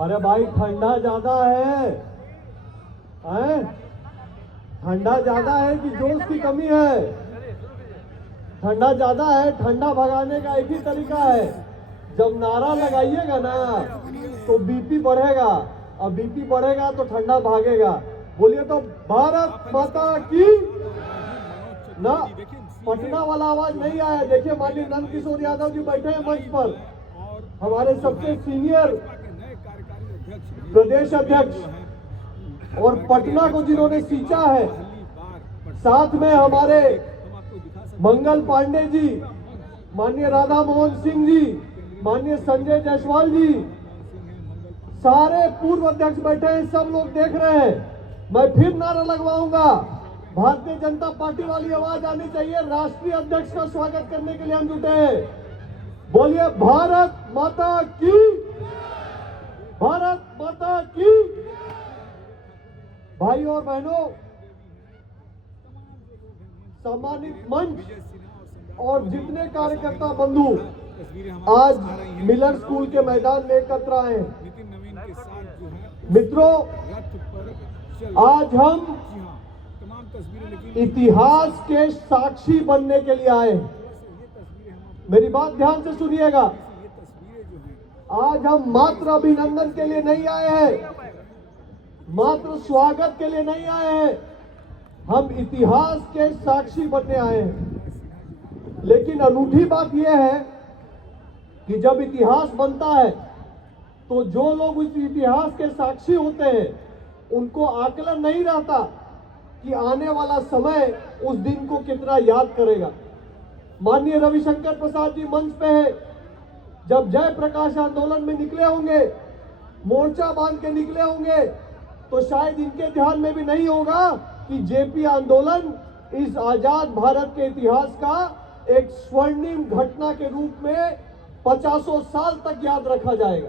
अरे भाई ठंडा ज्यादा है, ठंडा ज्यादा है कि जोश की कमी है? ठंडा ज्यादा है। ठंडा भगाने का एक ही तरीका है, जब नारा लगाइएगा ना तो बीपी बढ़ेगा, और बीपी बढ़ेगा तो ठंडा भागेगा। बोलिए तो भारत माता की ना। पटना वाला आवाज नहीं आया। देखिए माननीय नंद किशोर यादव जी बैठे हैं मंच पर, हमारे सबसे सीनियर प्रदेश अध्यक्ष, और पटना को जिन्होंने सींचा है। साथ में हमारे मंगल पांडे जी, माननीय राधा मोहन सिंह जी, माननीय संजय जायसवाल जी, सारे पूर्व अध्यक्ष बैठे हैं, सब लोग देख रहे हैं। मैं फिर नारा लगवाऊंगा, भारतीय जनता पार्टी वाली आवाज आनी चाहिए। राष्ट्रीय अध्यक्ष का स्वागत करने के लिए हम जुटे हैं। बोलिए भारत माता की, भारत माता की। भाई और बहनों, सम्मानित मंच और जितने कार्यकर्ता बंधु आज मिलर स्कूल के मैदान में एकत्र आए हैं, मित्रों, आज हम इतिहास के साक्षी बनने के लिए आए हैं। मेरी बात ध्यान से सुनिएगा। आज हम मात्र अभिनंदन के लिए नहीं आए हैं, मात्र स्वागत के लिए नहीं आए हैं, हम इतिहास के साक्षी बनने आए हैं। लेकिन अनूठी बात यह है कि जब इतिहास बनता है तो जो लोग उस इतिहास के साक्षी होते हैं उनको आकलन नहीं रहता कि आने वाला समय उस दिन को कितना याद करेगा। माननीय रविशंकर प्रसाद जी मंच पे है, जब जय प्रकाश आंदोलन में निकले होंगे, मोर्चा बांध के निकले होंगे, तो शायद इनके ध्यान में भी नहीं होगा कि जेपी आंदोलन इस आजाद भारत के इतिहास का एक स्वर्णिम घटना के रूप में 50 साल तक याद रखा जाएगा।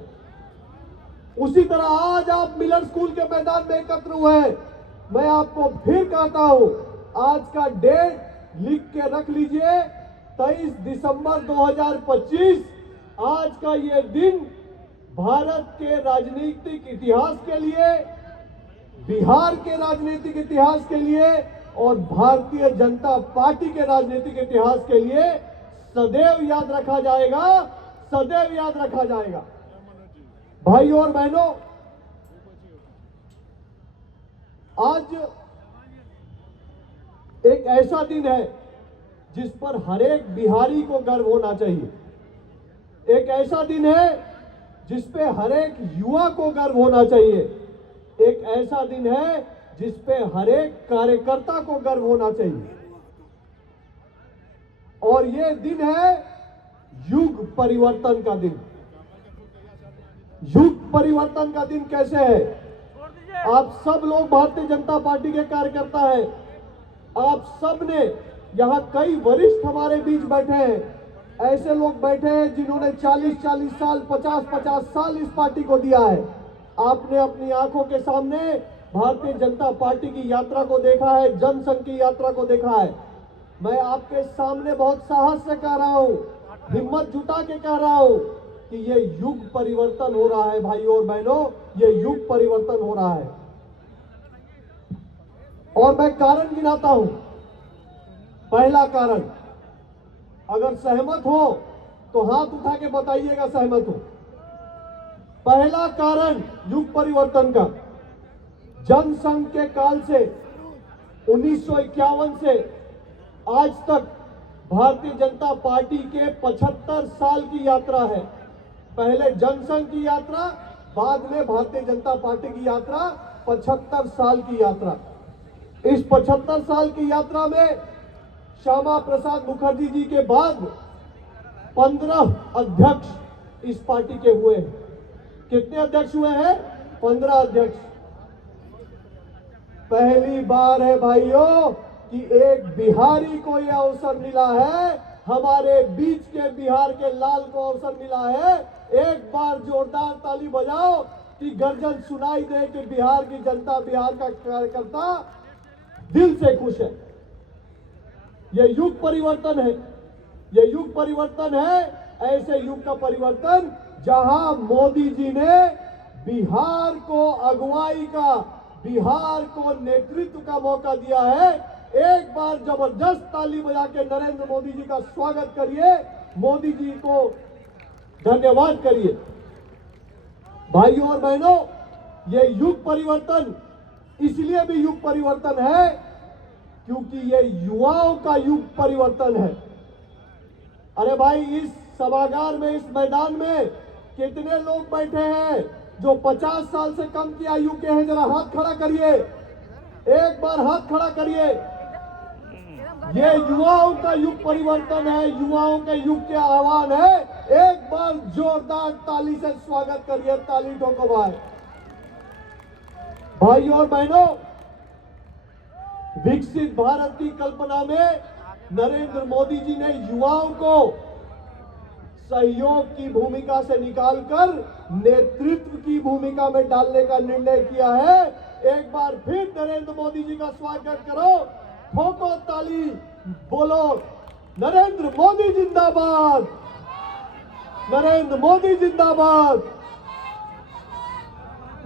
उसी तरह आज आप मिलर स्कूल के मैदान में एकत्र हुए हैं। मैं आपको फिर कहता हूं, आज का डेट लिख के रख लीजिए, 23 दिसंबर 2025। आज का ये दिन भारत के राजनीतिक इतिहास के लिए, बिहार के राजनीतिक इतिहास के लिए और भारतीय जनता पार्टी के राजनीतिक इतिहास के लिए सदैव याद रखा जाएगा, सदैव याद रखा जाएगा। भाई और बहनों, आज एक ऐसा दिन है जिस पर हर एक बिहारी को गर्व होना चाहिए। एक ऐसा दिन है जिस पे हर एक युवा को गर्व होना चाहिए। एक ऐसा दिन है जिस पे हर एक कार्यकर्ता को गर्व होना चाहिए। और ये दिन है युग परिवर्तन का दिन। युग परिवर्तन का दिन कैसे है? आप सब लोग भारतीय जनता पार्टी के कार्यकर्ता हैं। आप सब ने, यहां कई वरिष्ठ हमारे बीच बैठे हैं, ऐसे लोग बैठे हैं जिन्होंने 40-40 साल, 50-50 साल इस पार्टी को दिया है। आपने अपनी आंखों के सामने भारतीय जनता पार्टी की यात्रा को देखा है, जनसंघ की यात्रा को देखा है। मैं आपके सामने बहुत साहस से कह रहा हूं, हिम्मत जुटा के कह रहा हूं कि ये युग परिवर्तन हो रहा है। भाइयों और बहनों, ये युग परिवर्तन हो रहा है। और मैं कारण गिनाता हूं। पहला कारण, अगर सहमत हो तो हाथ उठा के बताइएगा सहमत हो। पहला कारण युग परिवर्तन का, जनसंघ के काल से 1951 से आज तक भारतीय जनता पार्टी के 75 साल की यात्रा है। पहले जनसंघ की यात्रा, बाद में भारतीय जनता पार्टी की यात्रा, 75 साल की यात्रा। इस 75 साल की यात्रा में श्यामा प्रसाद मुखर्जी जी के बाद 15 अध्यक्ष इस पार्टी के हुए हैं। कितने अध्यक्ष हुए हैं? 15 अध्यक्ष। पहली बार है भाइयों कि एक बिहारी को यह अवसर मिला है, हमारे बीच के बिहार के लाल को अवसर मिला है। एक बार जोरदार ताली बजाओ कि गर्जन सुनाई दे कि बिहार की जनता, बिहार का कार्यकर्ता दिल से खुश है। यह युग परिवर्तन है, यह युग परिवर्तन है। ऐसे युग का परिवर्तन जहां मोदी जी ने बिहार को अगुवाई का, बिहार को नेतृत्व का मौका दिया है। एक बार जबरदस्त ताली बजा के नरेंद्र मोदी जी का स्वागत करिए, मोदी जी को धन्यवाद करिए। भाइयों और बहनों, ये युग परिवर्तन इसलिए भी युग परिवर्तन है क्योंकि ये युवाओं का युग परिवर्तन है। अरे भाई, इस सभागार में, इस मैदान में कितने लोग बैठे हैं जो 50 साल से कम की आयु के हैं? जरा हाथ खड़ा करिए, एक बार हाथ खड़ा करिए। ये युवाओं का युग परिवर्तन है, युवाओं के युग के आह्वान है। एक बार जोरदार ताली से स्वागत करिए, ताली ठोको भाई। भाइयों और बहनों, विकसित भारत की कल्पना में नरेंद्र मोदी जी ने युवाओं को सहयोग की भूमिका से निकालकर नेतृत्व की भूमिका में डालने का निर्णय किया है। एक बार फिर नरेंद्र मोदी जी का स्वागत करो, ठोको ताली, बोलो नरेंद्र मोदी जिंदाबाद, नरेंद्र मोदी जिंदाबाद।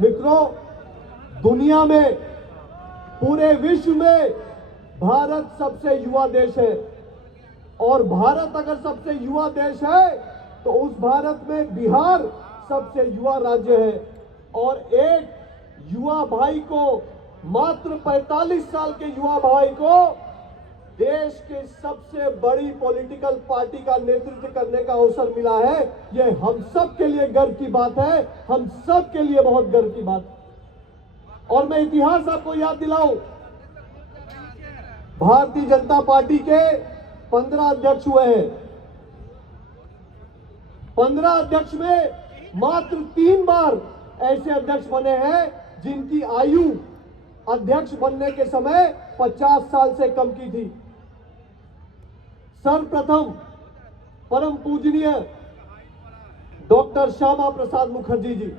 मित्रों, दुनिया में, पूरे विश्व में भारत सबसे युवा देश है और भारत अगर सबसे युवा देश है तो उस भारत में बिहार सबसे युवा राज्य है। और एक युवा भाई को, मात्र 45 साल के युवा भाई को देश के सबसे बड़ी पॉलिटिकल पार्टी का नेतृत्व करने का अवसर मिला है। यह हम सब के लिए गर्व की बात है, हम सब के लिए बहुत गर्व की बात है। और मैं इतिहास आपको याद दिलाऊं, भारतीय जनता पार्टी के 15 अध्यक्ष हुए हैं। 15 अध्यक्ष में मात्र 3 बार ऐसे अध्यक्ष बने हैं जिनकी आयु अध्यक्ष बनने के समय 50 साल से कम की थी। सर्वप्रथम परम पूजनीय डॉक्टर श्यामा प्रसाद मुखर्जी जी,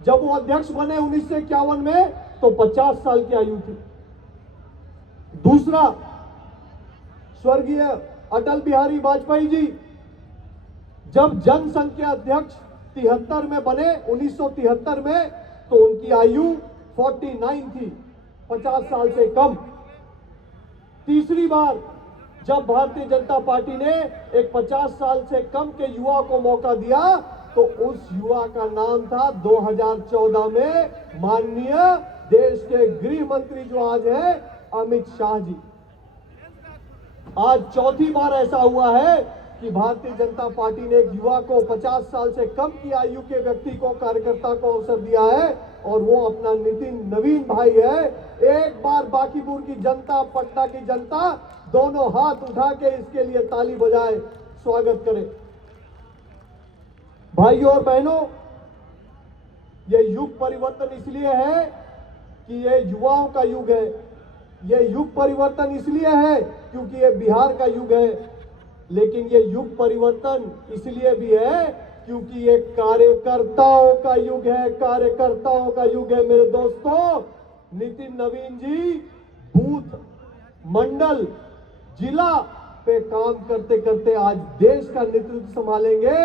जब वो अध्यक्ष बने 1951 में तो 50 साल की आयु थी। दूसरा, स्वर्गीय अटल बिहारी वाजपेयी जी, जब जनसंघ के अध्यक्ष 73 में बने 1973 में, तो उनकी आयु 49 थी, 50 साल से कम। तीसरी बार जब भारतीय जनता पार्टी ने एक 50 साल से कम के युवा को मौका दिया तो उस युवा का नाम था 2014 में माननीय देश के गृह मंत्री जो आज हैं अमित शाह जी। आज चौथी बार ऐसा हुआ है कि भारतीय जनता पार्टी ने एक युवा को, 50 साल से कम की आयु के व्यक्ति को, कार्यकर्ता को अवसर दिया है और वो अपना नितिन नवीन भाई है। एक बार बांकीपुर की जनता, पटना की जनता दोनों हाथ उठा के इसके लिए ताली बजाए, स्वागत करें। भाइयों और बहनों, ये युग परिवर्तन इसलिए है कि ये युवाओं का युग है। ये युग परिवर्तन इसलिए है क्योंकि ये बिहार का युग है, लेकिन ये युग परिवर्तन इसलिए भी है क्योंकि ये कार्यकर्ताओं का युग है, कार्यकर्ताओं का युग है। मेरे दोस्तों, नितिन नवीन जी बूथ, मंडल, जिला पे काम करते करते आज देश का नेतृत्व संभालेंगे।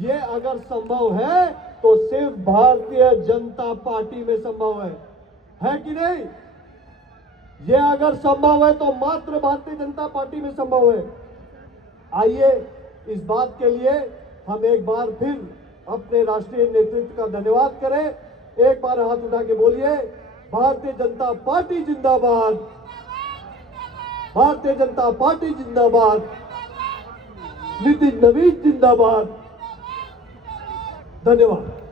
ये अगर संभव है तो सिर्फ भारतीय जनता पार्टी में संभव है कि नहीं? ये अगर संभव है तो मात्र भारतीय जनता पार्टी में संभव है। आइए, इस बात के लिए हम एक बार फिर अपने राष्ट्रीय नेतृत्व का धन्यवाद करें। एक बार हाथ उठा के बोलिए, भारतीय जनता पार्टी जिंदाबाद, भारतीय जनता पार्टी जिंदाबाद, नितिन नवीन जिंदाबाद। धन्यवाद।